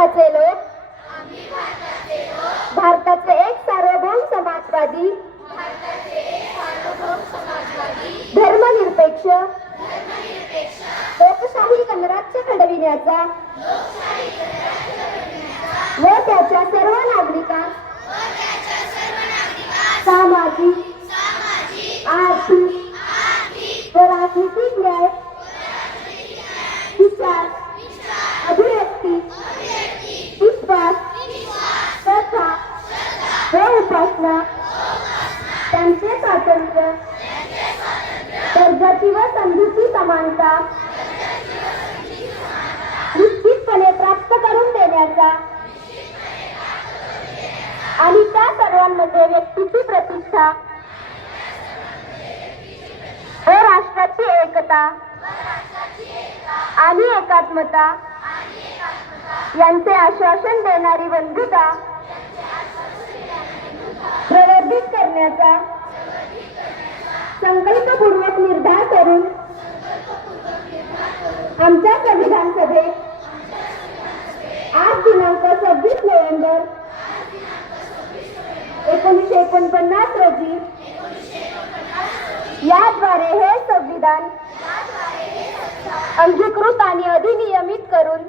भारताचे लोक भारताचे एक सार्वभौम समाजवादी धर्मनिरपेक्ष लोकशाही गणराज्य घडविण्याचा व त्याच्या सर्व नागरिकांस सामाजिक आर्थिक व राजनीतिक न्याय विचार अभिव्यक्ती विश्वास श्रद्धा व उपासना त्यांचे स्वातंत्र्य दर्जाची व संधीची समानता निश्चितपणे प्राप्त करून देण्याचा आणि त्या सर्वांमध्ये व्यक्तीची प्रतिष्ठा व राष्ट्राची एकता आणि एकात्मता यांचे आश्वासन देणारी बंधुता प्रवर्धित करण्याचा संकल्पपूर्वक निर्धार करून आमच्या संविधान सभेत आज दिनांक 26 नोव्हेंबर 1949 रोजी याद्वारे हे संविधान अंगीकृत आणि अधिनियमित करून